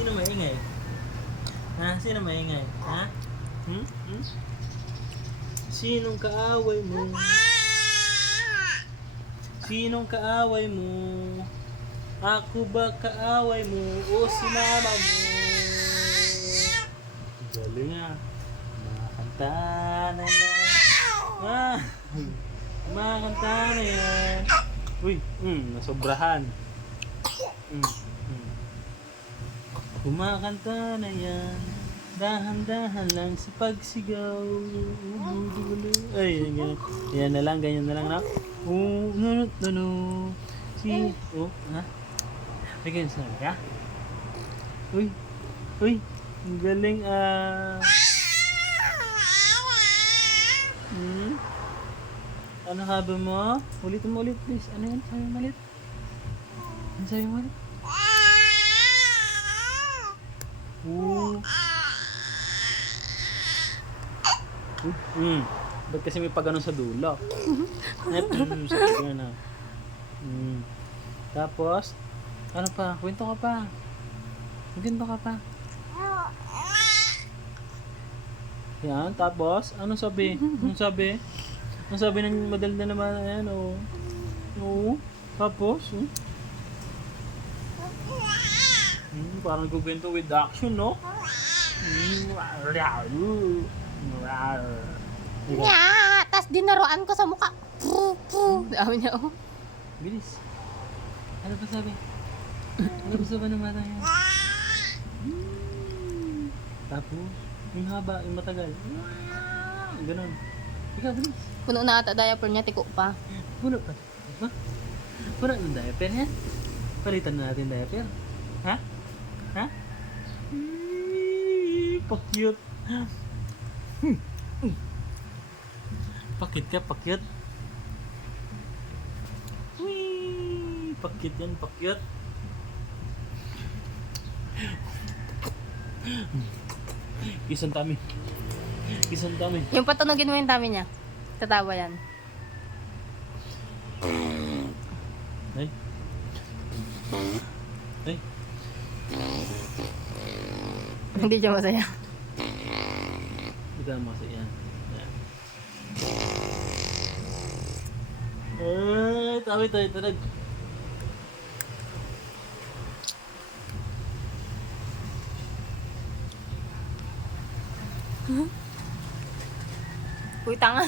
Sino maingay? Ha? Sino maingay? Ha? Hmm? Hmm? Sinong kaaway mo? Sinong kaaway mo? Ako ba kaaway mo o si mama mo? Galing ah. Makakanta na yan. Ah, makakanta na yan. Uy, nasobrahan. Kumakanta na yan. Dahan-dahan lang sa pagsigaw. Ay, ganyan. Yan na lang, ganyan na lang na. Oh, no. Ha? May ganyan sinabi ka? Uy, ang galing Ano sabi mo? Ulitin mo ulit, please. Ano yun? Sabi mo ulit. Ano sabi mo ulit? Ba't kasi may pag-ano sa dulo? Sakit nga na. Tapos, ano pa? Kwento ka pa. Kwento ka pa. Yan, tapos, ano sabi? Ano sabi? Ano sabi ng model na naman? Ayan, oo. Oo. Tapos, parang gugwento with action, no? Nya, tas dinaroan ko sa mukha. Sabi niya, oh. Bilis. Ano pa sabi? Ano pa sabi ng mata niya? Tapos, yung haba, yung matagal. Ganon. Ikaw, bilis. Puno na ata diaper niya, tiko pa. Puno pa. Ha? Puno ng diaper niya? Palitan na natin diaper. Ha? Ha? Pa-cute. Pakit ka, pakit. Pakit yan, pakit. Isang tami. Isang tami. Yung patunogin mo yung dami niya. Tatawa yan. Ay. Ay. Hindi siya masaya. Hindi ka masaya yan. Ay, tawi. Uy, tanga.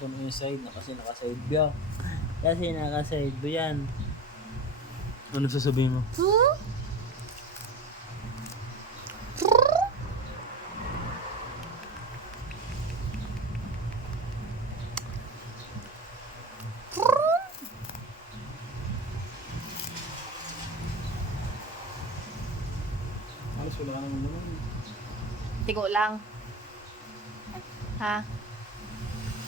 Kung yung side na kasi naka-side view. Kasi naka-side view yan. Ano sasabihin mo? Alas wala ka naman. Tigo lang. Ha?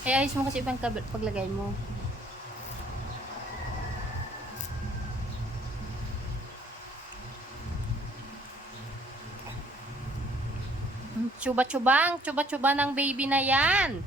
Ay, ayos mo kasi ibang paglagay mo. Chuba-chuba ng baby na yan.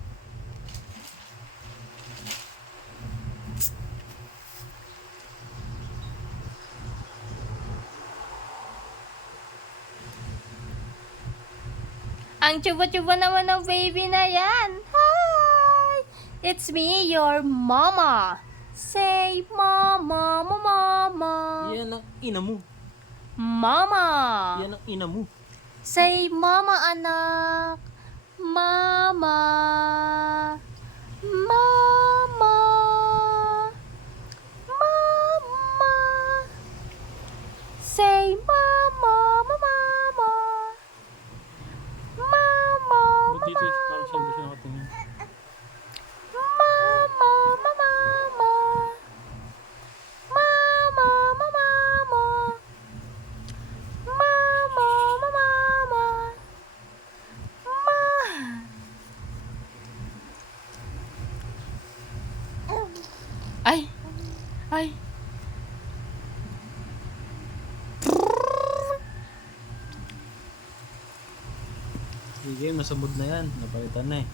Ang chuba-chuba naman ng baby na yan. Hi! It's me, your mama. Say, mama, mama. Yan ang ina mo. Mama. Yan ang ina mo. Say, mama, anak. Mama. Mama. Mama. Say, mama, mama. Mama. Ba't dito parang siya hindi siya nakatingin? Mama, mama, mama. Mama, mama, mama. Mama, mama, mama. Ay. Ay. Sige, masabog na yan. Napalitan na eh.